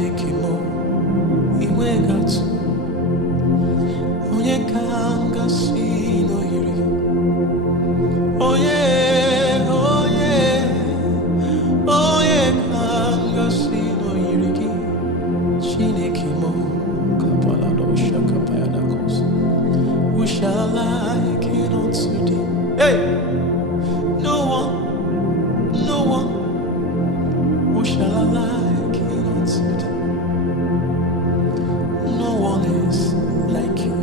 Chineke mo iwegatụ onye ka m gasị n'oyiri onye ka m gasị n'oyiri gị Chineke mo kapala dosha kapaya dakos who shall I liken unto thee? Hey, no one who shall I liken unto thee? No one is like you.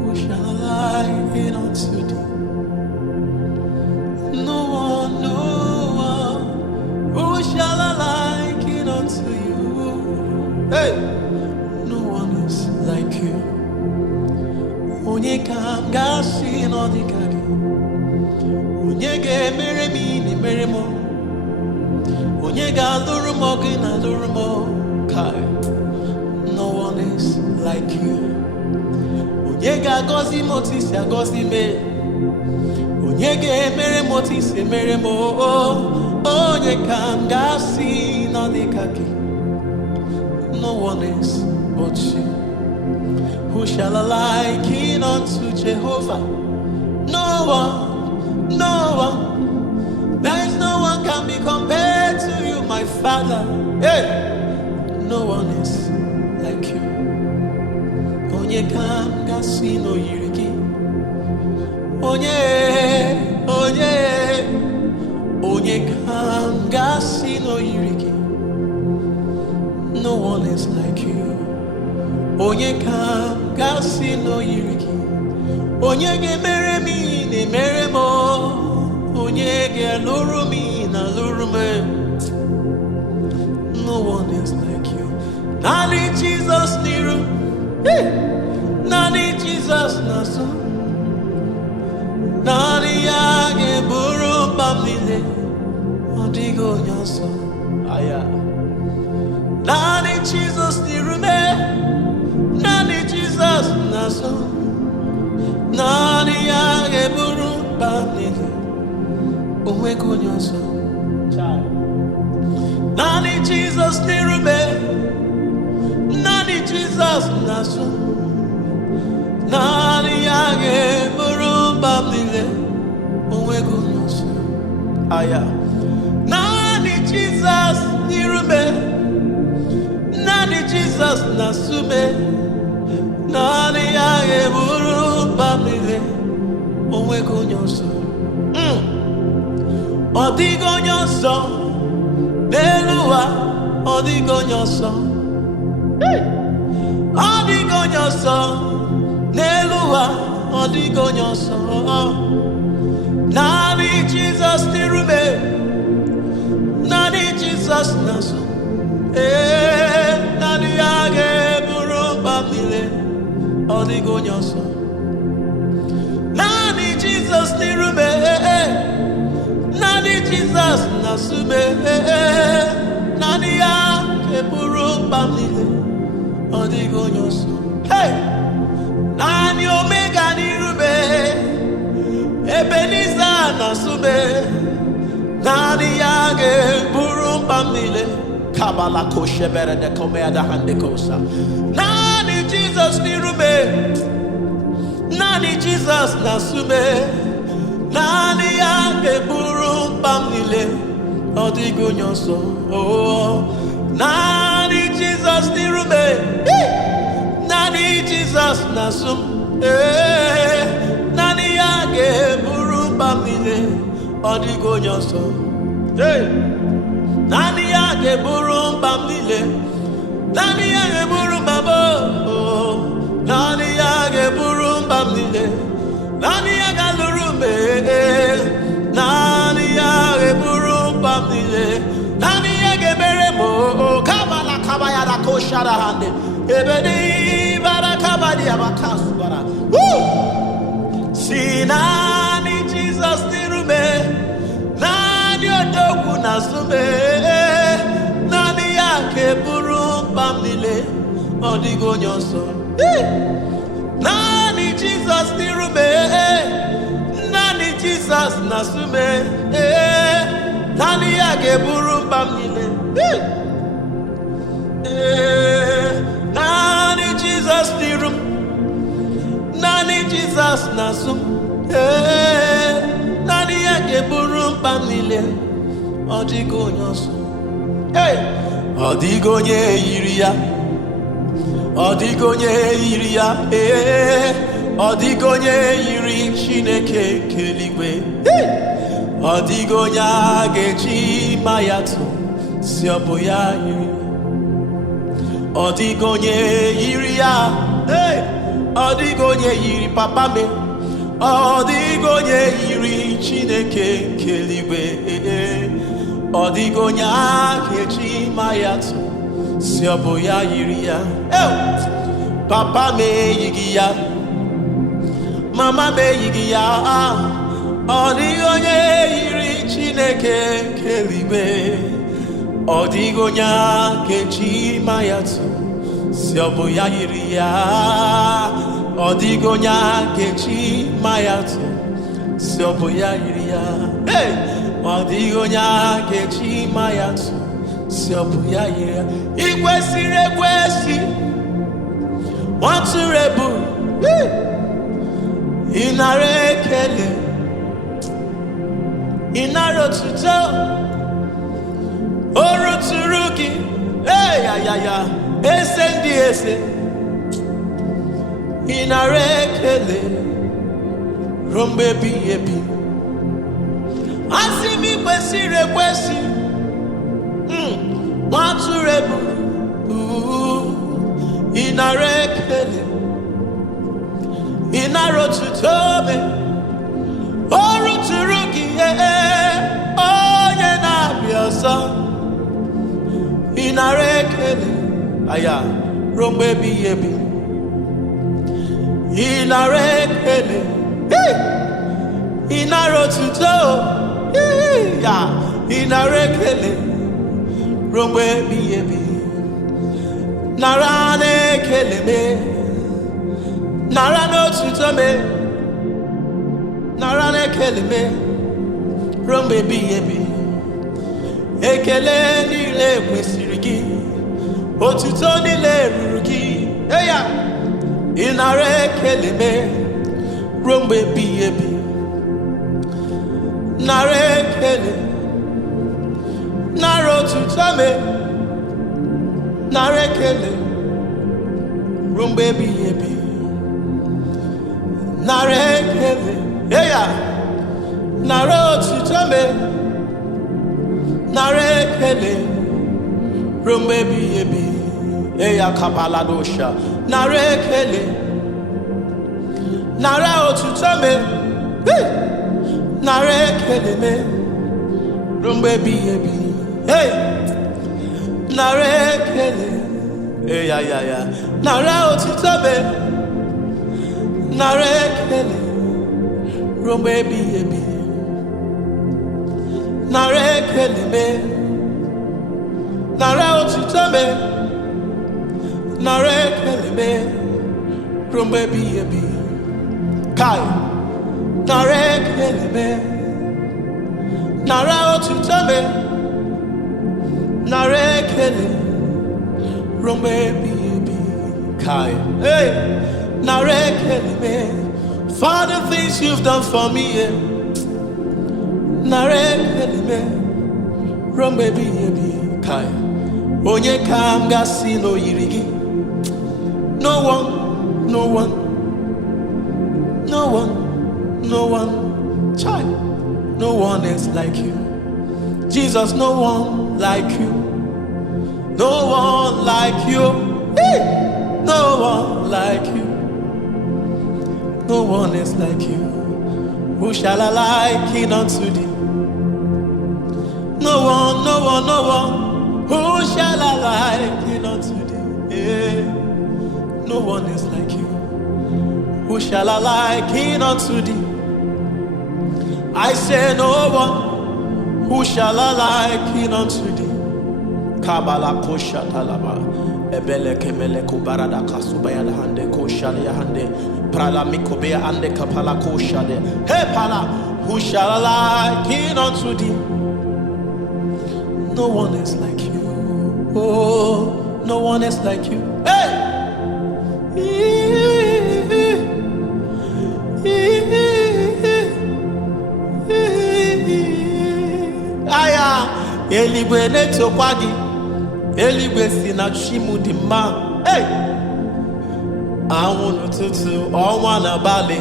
Who shall I liken unto thee? No one. Who shall I liken unto you? Hey, no one is like you. Onye ka m gasị n'ọdịka gị? Onye ga-emere m ihe mere m? Onye ga-alụrụ m ọgụ na-alụrụ m kai? No one is like you. Onye ga-agọzi m otu isi agọzi m? Onye ga-emere m otu isi emere m? Onye ka m gasị n'ọdịka gị? No one is but you. Who shall I liken unto Jehovah? No one. There is no one can be compared to you, my Father. Hey, no one is like you. Onye ka m gasị n'oyiri gị? Onye ka m gasị n'oyiri gị? No one is like you. Onye ka m gasị n'oyiri gị? Onye ga-emere m ihe na-emere m? Onye ga-alụrụ m ihe na-alụrụ m? No one is like you. Naanị Jizọs n'iru, naanị Jizọs n'azụ, naanị ya ga-eburu mkpa m niile, ọ dịghị onye ọzọ. Naanị Jizọs n'iru m, naanị Jizọs n'azụ, naanị ya ga-eburu mkpa m niile, o nweghị onye ọzọ. Naanị Jizọs n'iru m, naanị Jizọs n'azụ, naanị ya ga-eburu mkpa m niile, o nweghị onye ọzọ. Naanị Jizọs n'iru m, naanị Jizọs n'azụ m, naanị ya ga-eburu mkpa m niile, o nweghị onye ọzọ. Ọ dịghị onye ọzọ n'elu ụwa, ọ dịghị onye ọzọ. Ọ dịghị onye ọzọ n'elu ụwa, ọ dịghị onye ọzọ. Naanị Jizọs n'iru m, naanị Jizọs n'azụ, naanị ya ga-eburu mkpa m niile, ọ dịghị onye ọzọ. Naanị Jizọs n'iru m, naanị Jizọs n'azụ m, naanị ya ga-eburu mkpa m niile, ọ dịghị onye ọzọ. Naanị Omega n'iru m, Ebenezer n'azụ m, naanị ya ga-eburu mkpa m niile. Kabala koshebere de komea da hande kosa. Naanị Jizọs n'iru m, naanị Jizọs n'azụ m, naanị ya ga-eburu mkpa m niile, ọ dịghị onye ọzọ. Naanị Jizọs n'iru m, naanị Jizọs n'azụ m, naanị ya ga-eburu mkpa m niile, ọ dịghị onye ọzọ. Naanị ya ga-eburu mkpa m niile, naanị ya ga-eburu mkpa m, naanị ya ga-eburu mkpa m niile, naanị ya ga-alụrụ m, naanị ya ga-eburu mkpa m niile, naanị ya ga-emere m. Kabala kabaya da koshara hande ebedi bara kabadi abakasu bara. Si naanị Jizọs n'iru m, naanị odogwu n'azụ m, naanị ya ga-eburu mkpa m niile, ọ dịghị onye ọzọ. Naanị Jizọs n'iru m, naanị Jizọs n'azụ m, naanị ya ga-eburu mkpa m niile. Nani Jesus dirum, nani Jesus nasum. Nani yake burum pamile, odigo nyoso. Odigo nye iria, odigo nye iria. Odigo nye iri Chineke keligwe. Odigo nya geji mayatu siobo ya iri. Odigo nye iri ya. Odigo nye iri papa me. Odigo nye iri Chineke keligwe. Odigo nya geji mayatu siobo ya iri ya. Papa me yigi ya, mama me yigi ya. Odigo nye iri Chineke keligwe. Odigo nya kechi mayatu siobo ya iri ya. Odigo nya kechi mayatu siobo ya iri ya. Odigo nya kechi mayatu siobo ya iri ya. Ikwesiri ekwesi wanturebu inare kele. Inaro tuto oru turuki. Ya esendi ese. Inare kele rombe bi. Asimi kwesire kwesi wanturebu inare kele. Inaro tuto me oru turuki. Oye na biosa inare kele. Aya rombe bi. Inare kele. Inaro tuto. Ya inare kele rombe bi. Narane kele me. Narano tuto me. Narane kele me rombe bi. Ekele nile kwesiri gị, otuto nile ruru gị. Inara ekele me rombe bi. Nara ekele, nara otuto me. Nara ekele rombe bi. Nara ekele, nara otuto me. Nara ekele rombe bi. Kapala dosha. Nara ekele, nara otuto me. Nara ekele me rombe bi. Nara ekele. Nara otuto me. Nara ekele rombe bi. Nara ekele me. Nara otuto me. Nara ekele me rombe bi. Kai. Nara ekele me. Nara otuto me. Nara ekele rombe bi. Kai. Nara ekele me. For the things you've done for me. Nara ekele me rombe bi. Kai. Onye kam gasi no yirigi. No one. Child. No one is like you. Jesus, no one like you. No one like you. No one like you. No one is like you. Who shall I liken unto thee? No one. Who shall I liken unto thee? No one is like you. Who shall I liken unto thee? I say no one. Who shall I liken unto thee? Kabala kosha talaba. Ebele kemele kubarada kasubaya hande kosha hande. Prala mikobea ande kapala kosha de. Hey pala. Who shall I liken unto thee? No one is like you. Oh, no one else like you. Hey! Aya, eligwe netokwa gị, eligwe si na chimu dị mma. Hey! Anwụ n'ụtụtụ, ọnwa n'abalị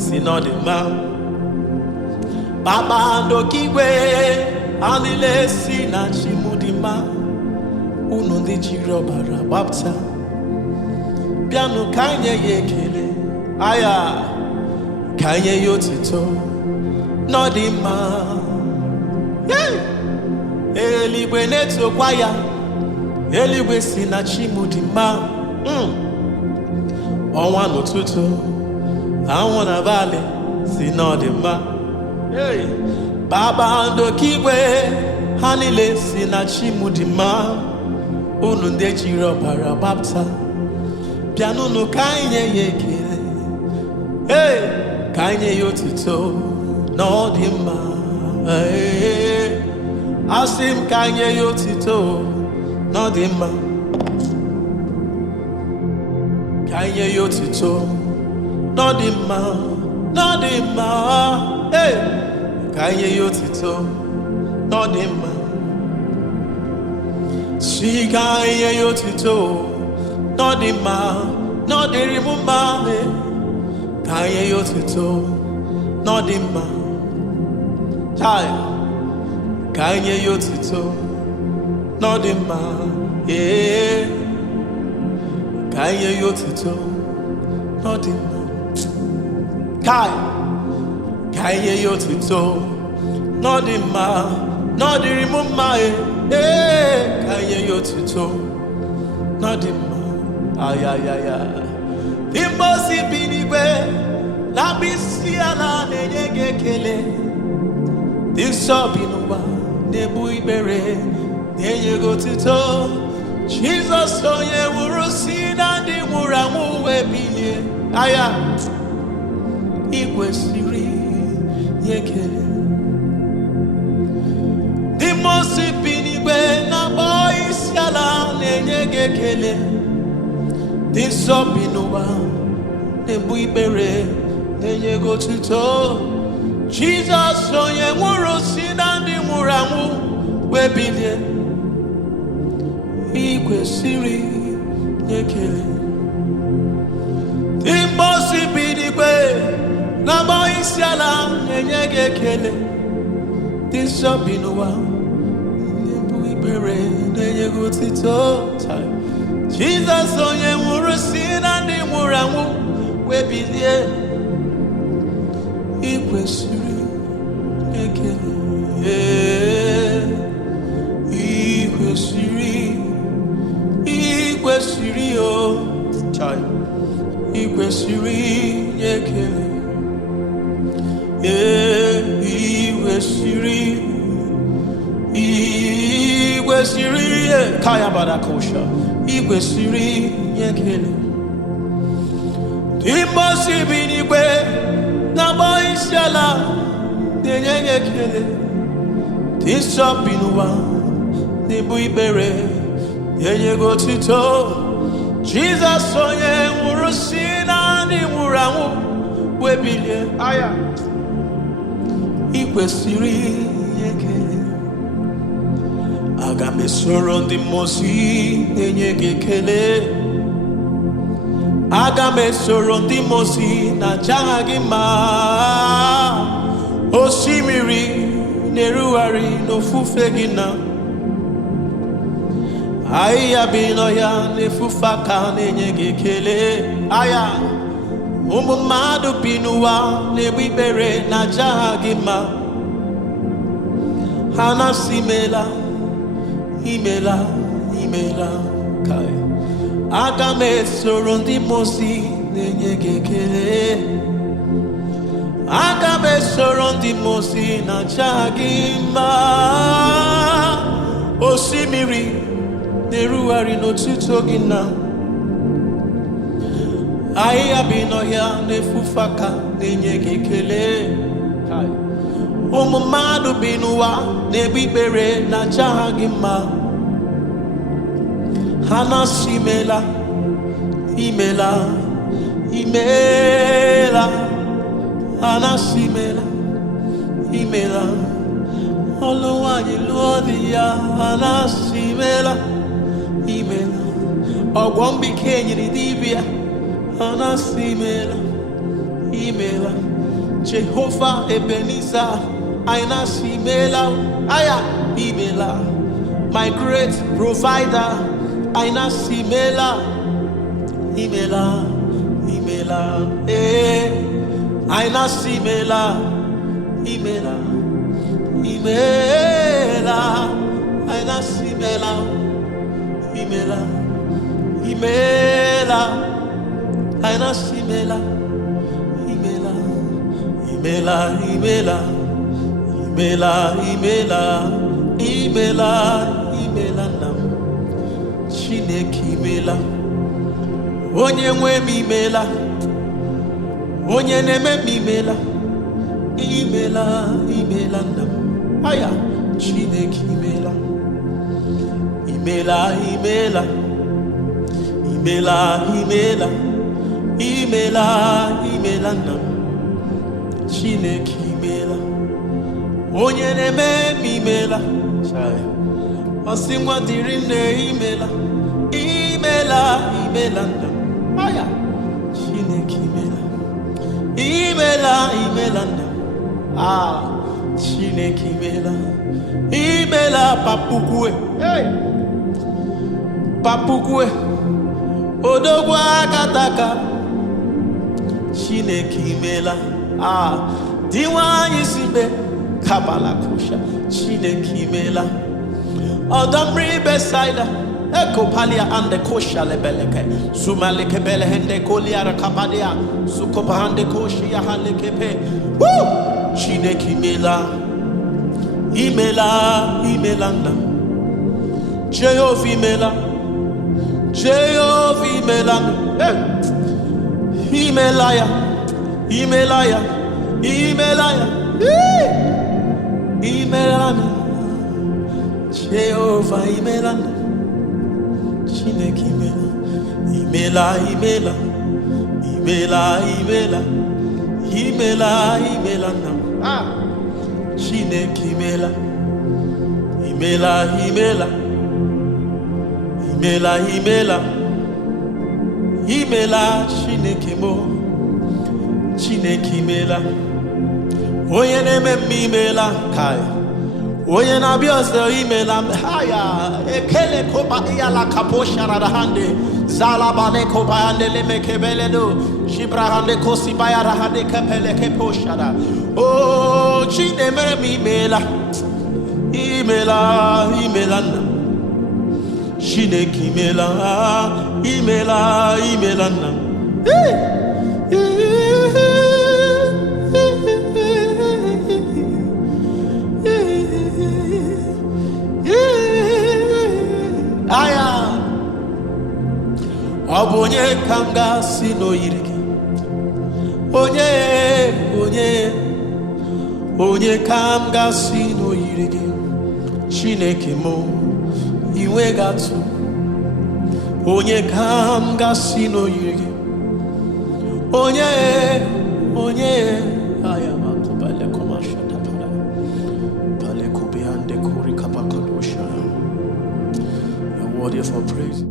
si na ọ dị mma. Kpakpando kigwe, ha niile si na chimu dị mma. Unu ndị jiri ọbara gbapụta, bịanụ ka anyị nye ya ekele. Aya, ka anyị nye ya otito na ọ dị mma. Eluigwe na-etokwa ya, eluigwe si na chimu dị mma. Ọnwa n'ụtụtụ, anwụ n'abalị si na ọ dị mma. Kpakpando kigwe, ha niile si na chimu dị mma. Unu ndị jiri ọbara gbapụta, bịanụnụ ka anyị nye ya ekele. Ka anyị nye ya otito na ọ dị mma. Asị m ka anyị nye ya otito na ọ dị mma. Ka anyị nye ya otito na ọ dị mma, na ọ dị mma. Ka anyị nye ya otito na ọ dị mma. Si ka anyị nye ya otito na ọ dị mma, na ọ dịrị m mma. Ka anyị nye ya otito na ọ dị mma. Ka anyị nye ya otito na ọ dị mma. Ka anyị nye ya otito na ọ dị mma. Ka anyị nye ya otito na ọ dị mma, na ọ dịrị m mma. Ka anyị nye ya otito na ọ dị mma. Ayayaya. Mmosi bi n'igwe, na-akpụ isi ala na-enye gị ekele. Ndị nsọ bi n'ụwa na-ebu ikpere na-enye gị otito. Jizọs onye nwụrụ si na ndị nwụrụ anwụ wee bilie. Aya, ị kwesịrị nye ekele. Ndị mmosi bi n'igwe na-akpọ isi ala na-enye gị ekele. Ndị nsọ bi n'ụwa na-ebu ikpere na-enye gị otito. Jizọs onye nwụrụ si na ndị nwụrụ anwụ wee bilie. Ị kwesịrị nye ekele. Ndị mmosi bi n'igwe na-akpọ isi ala na-enye gị ekele. Ndị nsọ bi n'ụwa na-ebu ikpere na-enye gị otito. Jizọs onye nwụrụ si na ndị nwụrụ anwụ wee bilie. Ị kwesịrị ekele. Ị kwesịrị o. Ị kwesịrị ekele. Ị kwesịrị kaya badakosha. Ị kwesịrị ekele. Ndị mmosi bi n'igwe na-akpọ isi ala na-enye gị ekele. Ndị nsọ bi n'ụwa na-ebu ikpere na-enye gị otito. Jizọs onye nwụrụ si na ndị nwụrụ anwụ wee bilie. Aya, ị kwesịrị ekele. Aga m esoro ndị mmosi na-enye gị ekele. Aga m esoro ndị mmosi na-aja gị mma. Osimiri na-erugharị n'ofufe gị na ahịhịa bi n'ọhịa na-efufe aka na-enye gị ekele. Aya, ụmụ mmadụ bi n'ụwa na-egbu ikpere na-aja gị mma. Ha na-asị imela, imela, imela. Aga m esoro ndị mmosi na-enye gị ekele. Aga m esoro ndị mmosi na-aja gị mma. Osimiri na-erugharị n'otuto gị na ahịhịa bi n'ọhịa na-efufe aka na-enye gị ekele. Ụmụ mmadụ bi n'ụwa na-egbu ikpere na-aja gị mma. Anasimela, imela, imela, anasimela, imela. Oluwani luodia, anasimela, imela. Ogwambi kenyi ni dibia, anasimela, imela. Jehovah Ebenezer, anasimela, aya, imela. My great provider, Aina Simela, Imela, Imela, Aina Simela, Imela, Imela, Aina Simela, Imela, Imela, Aina Simela, Imela, Imela, Imela, Imela, Imela, Imela, Imela, Nam. Chineke imela, onye nwe m imela, onye na-eme m imela, imela, imela nna m. Aya, Chineke imela, imela, imela, imela, imela, imela, imela nna m. Chineke imela, onye na-eme m imela. Osimwa diri nne imela, imela, imela nna. Aya, Chineke imela, imela, imela nna. Ah, Chineke imela, imela papukwe, hey, papukwe, odogwa kataka. Chineke imela, ah, diwanyi simbe kabala kusha. Chineke imela. Odamri besaida eko palia ande kosha lebeleke sumaleke belehende kolia kapadia sukopahande koshi ya halekepe. Woo! Chineke imela, imela, imelanda. Jehovah imela, Jehovah imelanda. Imelaya, imelaya, imelaya, imelanda. Jehovah imela, Chineke imela, imela, imela, imela, imela, imela, imela nam. Ah, Chineke imela, imela, imela, imela, imela, imela, Chineke mo, Chineke imela, onye na-eme m imela kai. Oye na biose imela haya ekele kopa iyala kaposha radahande zala bale kopa ande leme kebele do shibrahande kosi baya rahande kepele keposha da. Oh chine mere mi imela, imela, imela na. Chineke imela, imela, imela na. Aya, obonye kanga sino yirigi. Onye, onye, onye kanga sino yirigi. Chineke mo, iwe gatu. Onye kanga sino yirigi. Onye, onye, aya makubale komasha tapara. Pale kubiande kuri kapakadosha. You're worthy for praise.